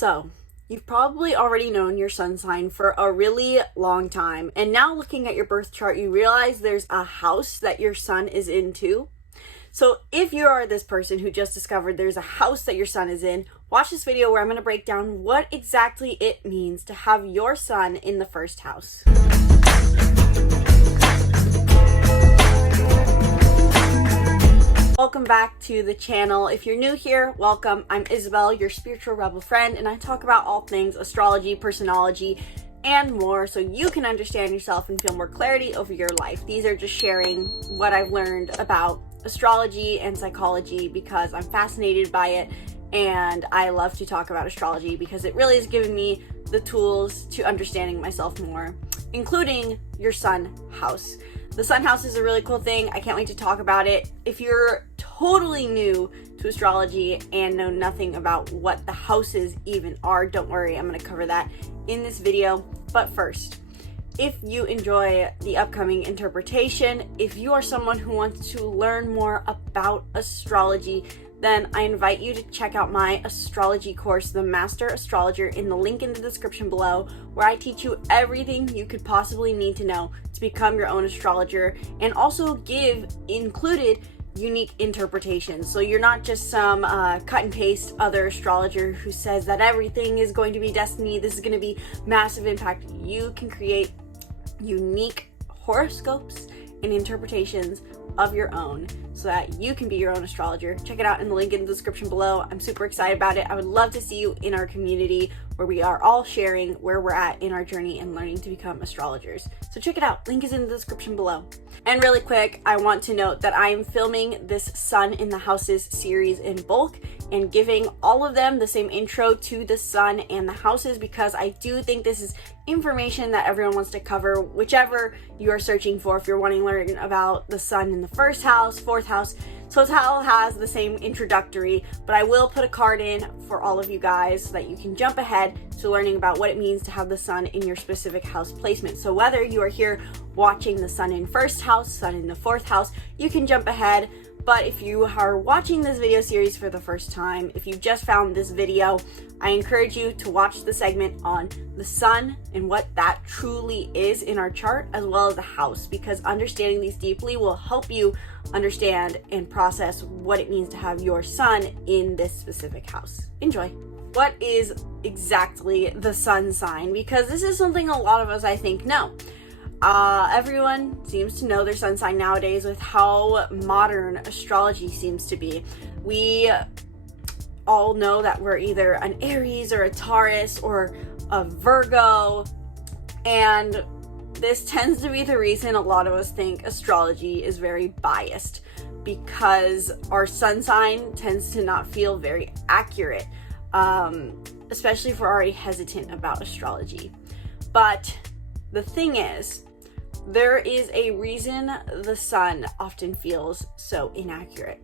So, you've probably already known your sun sign for a really long time, and now looking at your birth chart, you realize there's a house that your sun is in too. So if you are this person who just discovered there's a house that your sun is in, watch this video where I'm going to break down what exactly it means to have your sun in the first house. Welcome back to the channel. If you're new here, welcome. I'm Isabelle, your spiritual rebel friend, and I talk about all things astrology, personology, and more so you can understand yourself and feel more clarity over your life. These are just sharing what I've learned about astrology and psychology because I'm fascinated by it, and I love to talk about astrology because it really has given me the tools to understanding myself more, including your sun house. The sun house is a really cool thing. I can't wait to talk about it. If you're totally new to astrology and know nothing about what the houses even are, don't worry, I'm going to cover that in this video. But first, if you enjoy the upcoming interpretation, if you are someone who wants to learn more about astrology, then I invite you to check out my astrology course, The Master Astrologer, in the link in the description below, where I teach you everything you could possibly need to know to become your own astrologer, and also give included unique interpretations. So you're not just some cut and paste other astrologer who says that everything is going to be destiny, this is going to be massive impact. You can create unique horoscopes and interpretations of your own so that you can be your own astrologer. Check it out in the link in the description below. I'm super excited about it. I would love to see you in our community where we are all sharing where we're at in our journey and learning to become astrologers. So check it out. Link is in the description below. And really quick, I want to note that I am filming this Sun in the Houses series in bulk and giving all of them the same intro to the sun and the houses because I do think this is information that everyone wants to cover, whichever you are searching for. If you're wanting to learn about the sun in the first house, fourth house, Total has the same introductory, but I will put a card in for all of you guys so that you can jump ahead to learning about what it means to have the sun in your specific house placement. So whether you are here watching the sun in first house, sun in the fourth house, you can jump ahead. But if you are watching this video series for the first time, if you just found this video, I encourage you to watch the segment on the sun and what that truly is in our chart, as well as the house, because understanding these deeply will help you understand and process what it means to have your sun in this specific house. Enjoy. What is exactly the sun sign? Because this is something a lot of us, I think, know. Everyone seems to know their sun sign nowadays with how modern astrology seems to be. We all know that we're either an Aries or a Taurus or a Virgo, and this tends to be the reason a lot of us think astrology is very biased, because our sun sign tends to not feel very accurate, especially if we're already hesitant about astrology. But the thing is, there is a reason the sun often feels so inaccurate.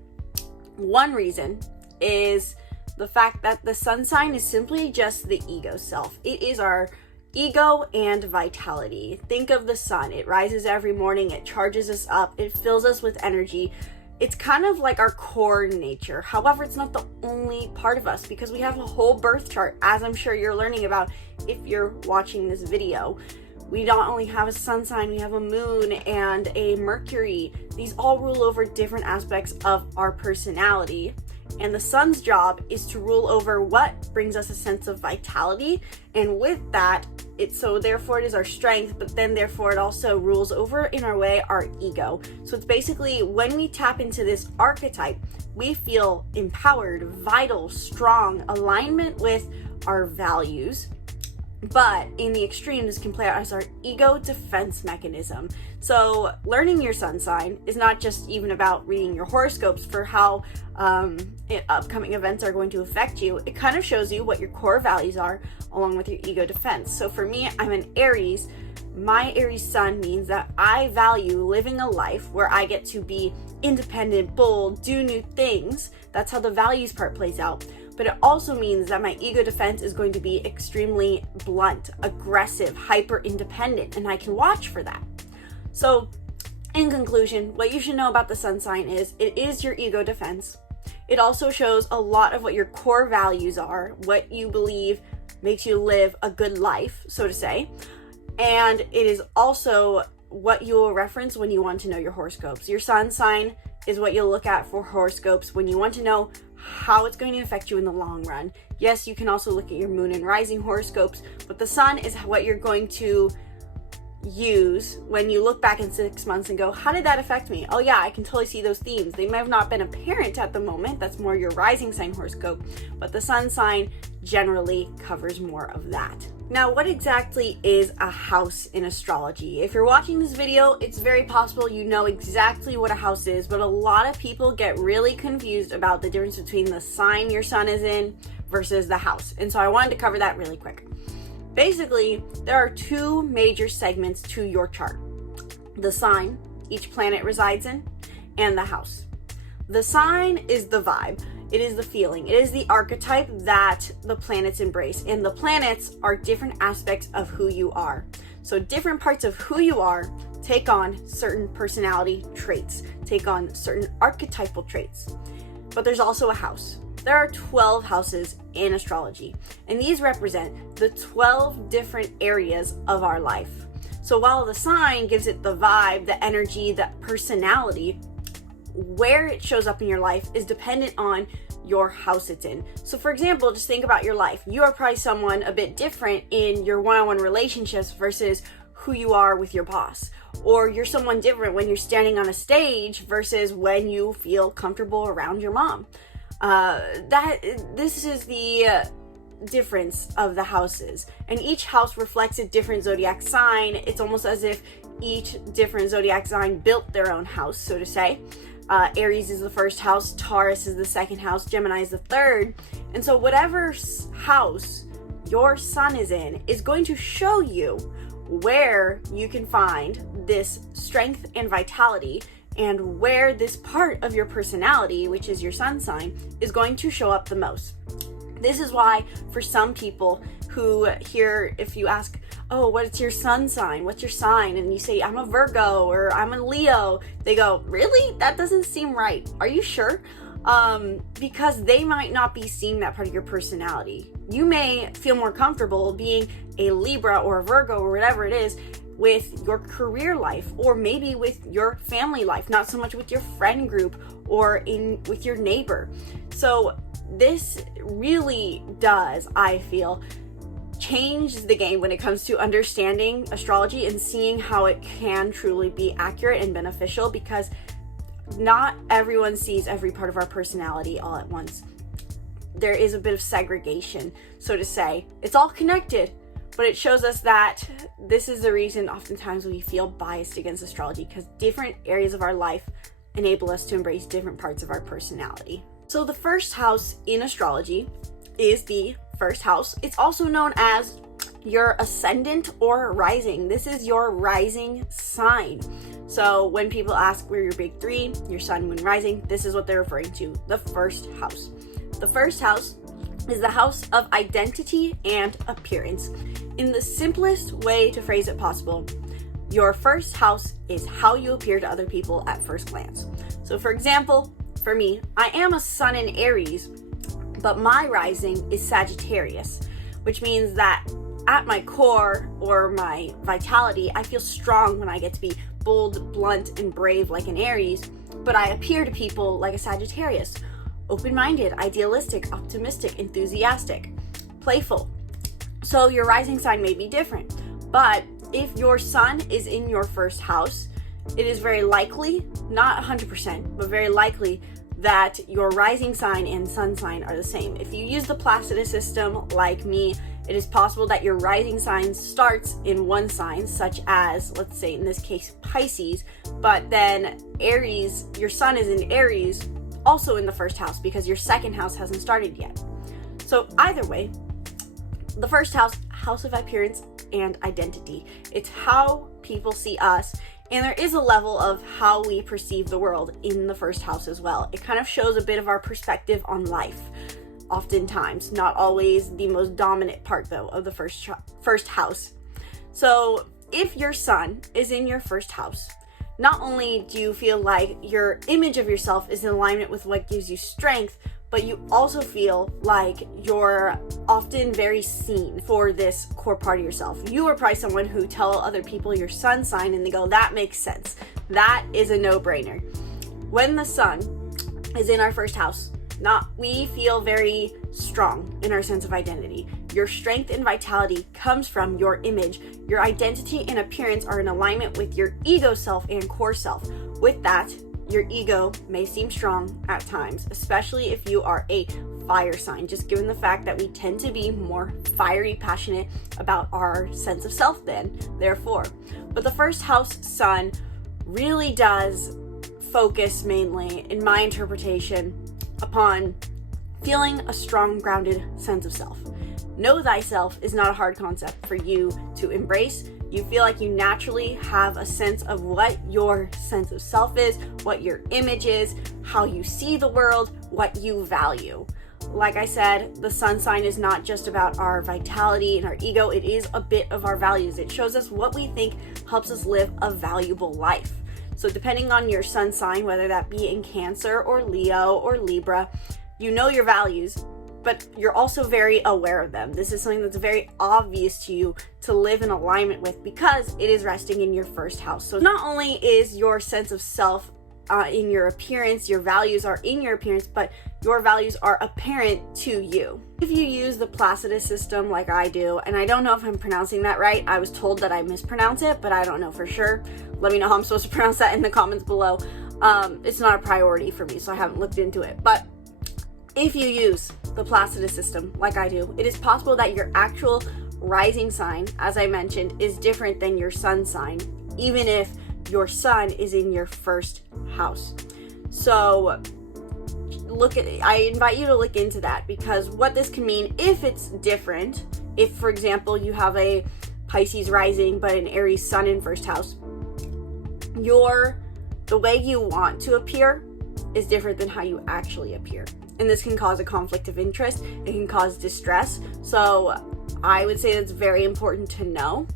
One reason is the fact that the sun sign is simply just the ego self. It is our ego and vitality. Think of the sun. It rises every morning, it charges us up, it fills us with energy. It's kind of like our core nature. However, it's not the only part of us because we have a whole birth chart, as I'm sure you're learning about if you're watching this video. We not only have a sun sign, we have a moon and a Mercury. These all rule over different aspects of our personality. And the sun's job is to rule over what brings us a sense of vitality. And with that, therefore it is our strength, but then therefore it also rules over, in our way, our ego. So it's basically when we tap into this archetype, we feel empowered, vital, strong, alignment with our values. But in the extreme, this can play out as our ego defense mechanism. So learning your sun sign is not just even about reading your horoscopes for how upcoming events are going to affect you. It kind of shows you what your core values are along with your ego defense. So for me, I'm an Aries. My Aries sun means that I value living a life where I get to be independent, bold, do new things. That's how the values part plays out. But it also means that my ego defense is going to be extremely blunt, aggressive, hyper independent, and I can watch for that. So in conclusion, what you should know about the sun sign is it is your ego defense. It also shows a lot of what your core values are, what you believe makes you live a good life, so to say. And it is also what you will reference when you want to know your horoscopes. Your sun sign is what you'll look at for horoscopes when you want to know how it's going to affect you in the long run. Yes, you can also look at your moon and rising horoscopes, but the sun is what you're going to use when you look back in 6 months and go, how did that affect me? Oh yeah, I can totally see those themes. They may have not been apparent at the moment. That's more your rising sign horoscope, but the sun sign generally covers more of that. Now, what exactly is a house in astrology? If you're watching this video, it's very possible you know exactly what a house is, but a lot of people get really confused about the difference between the sign your sun is in versus the house. And so I wanted to cover that really quick. Basically, there are two major segments to your chart: the sign each planet resides in, and the house. The sign is the vibe. It is the feeling. It is the archetype that the planets embrace. And the planets are different aspects of who you are. So different parts of who you are take on certain personality traits, take on certain archetypal traits. But there's also a house. There are 12 houses in astrology, and these represent the 12 different areas of our life. So while the sign gives it the vibe, the energy, the personality, where it shows up in your life is dependent on your house it's in. So for example, just think about your life. You are probably someone a bit different in your one-on-one relationships versus who you are with your boss. Or you're someone different when you're standing on a stage versus when you feel comfortable around your mom. This is the difference of the houses, and each house reflects a different zodiac sign. It's almost as if each different zodiac sign built their own house, so to say. Aries is the first house, Taurus is the second house, Gemini is the third. And so whatever house your sun is in is going to show you where you can find this strength and vitality, and where this part of your personality, which is your sun sign, is going to show up the most. This is why for some people who hear, if you ask, oh, what's your sun sign? What's your sign? And you say, I'm a Virgo or I'm a Leo. They go, really? That doesn't seem right. Are you sure? Because they might not be seeing that part of your personality. You may feel more comfortable being a Libra or a Virgo or whatever it is with your career life, or maybe with your family life, not so much with your friend group or with your neighbor. So this really does, I feel, change the game when it comes to understanding astrology and seeing how it can truly be accurate and beneficial, because not everyone sees every part of our personality all at once. There is a bit of segregation, so to say. It's all connected, but it shows us that this is the reason oftentimes we feel biased against astrology, because different areas of our life enable us to embrace different parts of our personality. So the first house in astrology is the first house. It's also known as your ascendant or rising. This is your rising sign. So when people ask where your big three, your sun, moon, rising, this is what they're referring to, the first house. The first house is the house of identity and appearance. In the simplest way to phrase it possible, your first house is how you appear to other people at first glance. So for example, for me, I am a sun in Aries, but my rising is Sagittarius, which means that at my core or my vitality, I feel strong when I get to be bold, blunt, and brave like an Aries, but I appear to people like a Sagittarius. Open-minded, idealistic, optimistic, enthusiastic, playful. So your rising sign may be different, but if your sun is in your first house, it is very likely, not 100%, but very likely that your rising sign and sun sign are the same. If you use the Placidus system like me, it is possible that your rising sign starts in one sign, such as, let's say in this case, Pisces, but then Aries, your sun is in Aries, also in the first house, because your second house hasn't started yet. So either way, the first house, house of appearance and identity. It's how people see us, and there is a level of how we perceive the world in the first house as well. It kind of shows a bit of our perspective on life, oftentimes. Not always the most dominant part, though, of the first house. So if your sun is in your first house, not only do you feel like your image of yourself is in alignment with what gives you strength, but you also feel like you're often very seen for this core part of yourself. You are probably someone who tell other people your sun sign and they go, that makes sense. That is a no-brainer. When the sun is in our first house, we feel very strong in our sense of identity. Your strength and vitality comes from your image. Your identity and appearance are in alignment with your ego self and core self. With that, your ego may seem strong at times, especially if you are a fire sign, just given the fact that we tend to be more fiery, passionate about our sense of self therefore. But the first house sun really does focus mainly, in my interpretation, upon feeling a strong, grounded sense of self. Know thyself is not a hard concept for you to embrace. You feel like you naturally have a sense of what your sense of self is, what your image is, how you see the world, what you value. Like I said, the sun sign is not just about our vitality and our ego, it is a bit of our values. It shows us what we think helps us live a valuable life. So depending on your sun sign, whether that be in Cancer or Leo or Libra, you know your values, but you're also very aware of them. This is something that's very obvious to you to live in alignment with because it is resting in your first house. So not only is your sense of self in your appearance, your values are in your appearance, but your values are apparent to you. If you use the Placidus system like I do, and I don't know if I'm pronouncing that right, I was told that I mispronounce it, but I don't know for sure. Let me know how I'm supposed to pronounce that in the comments below. It's not a priority for me, so I haven't looked into it. But if you use the Placidus system like I do, it is possible that your actual rising sign, as I mentioned, is different than your sun sign, even if your sun is in your first house. So I invite you to look into that, because what this can mean if it's different, if for example you have a Pisces rising but an Aries sun in first house, the way you want to appear is different than how you actually appear. And this can cause a conflict of interest. It can cause distress. So I would say that's very important to know.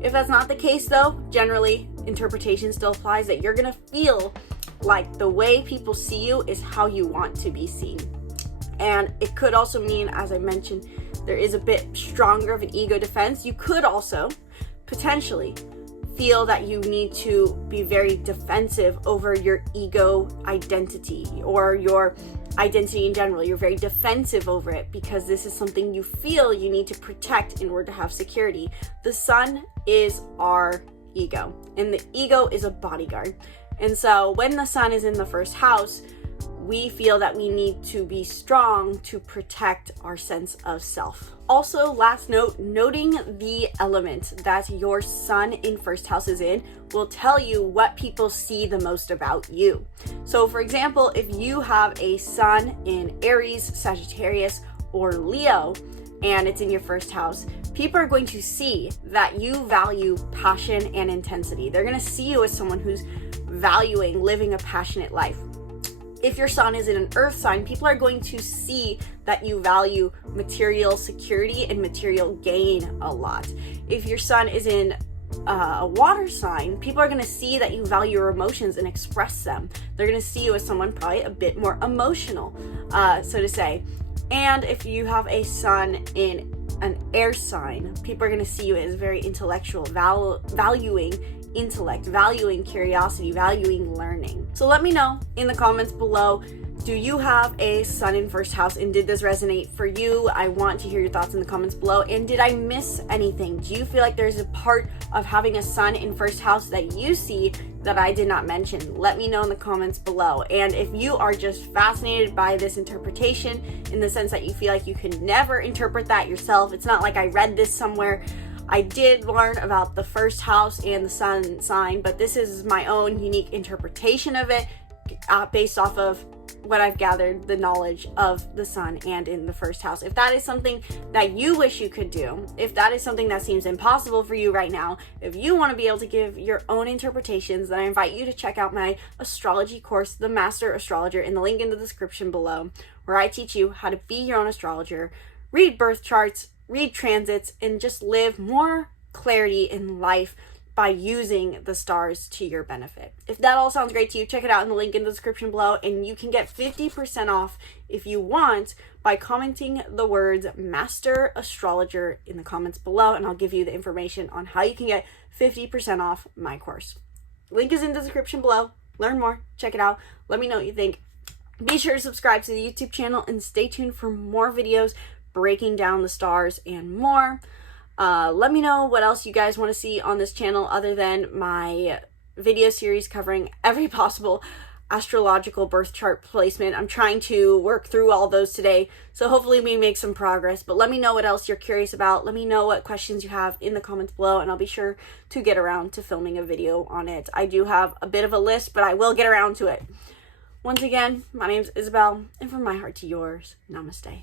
If that's not the case though, generally interpretation still applies, that you're gonna feel like the way people see you is how you want to be seen. And it could also mean, as I mentioned, there is a bit stronger of an ego defense. You could also potentially feel that you need to be very defensive over your ego identity or your identity in general. You're very defensive over it because this is something you feel you need to protect in order to have security. The sun is our ego, and the ego is a bodyguard. And so when the sun is in the first house, we feel that we need to be strong to protect our sense of self. Also, last note, noting the element that your sun in first house is in will tell you what people see the most about you. So for example, if you have a sun in Aries, Sagittarius, or Leo, and it's in your first house, people are going to see that you value passion and intensity. They're going to see you as someone who's valuing living a passionate life. If your sun is in an earth sign, people are going to see that you value material security and material gain a lot. If your sun is in a water sign, people are going to see that you value your emotions and express them. They're going to see you as someone probably a bit more emotional, so to say. And if you have a sun in an air sign, people are going to see you as very intellectual, valuing intellect, valuing curiosity, valuing learning. So let me know in the comments below, do you have a sun in first house, and did this resonate for you? I want to hear your thoughts in the comments below. And did I miss anything? Do you feel like there's a part of having a sun in first house that you see that I did not mention? Let me know in the comments below. And if you are just fascinated by this interpretation in the sense that you feel like you can never interpret that yourself, it's not like I read this somewhere. I did learn about the first house and the sun sign, but this is my own unique interpretation of it based off of what I've gathered, the knowledge of the sun and in the first house. If that is something that you wish you could do, if that is something that seems impossible for you right now, if you want to be able to give your own interpretations, then I invite you to check out my astrology course, The Master Astrologer, in the link in the description below, where I teach you how to be your own astrologer, read birth charts, read transits, and just live more clarity in life by using the stars to your benefit. If that all sounds great to you, check it out in the link in the description below, and you can get 50% off if you want by commenting the words Master Astrologer in the comments below, and I'll give you the information on how you can get 50% off my course. Link is in the description below. Learn more, check it out, let me know what you think. Be sure to subscribe to the YouTube channel and stay tuned for more videos breaking down the stars and more. Let me know what else you guys want to see on this channel other than my video series covering every possible astrological birth chart placement. I'm trying to work through all those today, so hopefully we make some progress. But let me know what else you're curious about. Let me know what questions you have in the comments below, and I'll be sure to get around to filming a video on it. I do have a bit of a list, but I will get around to it. Once again, my name's Isabelle, and from my heart to yours, namaste.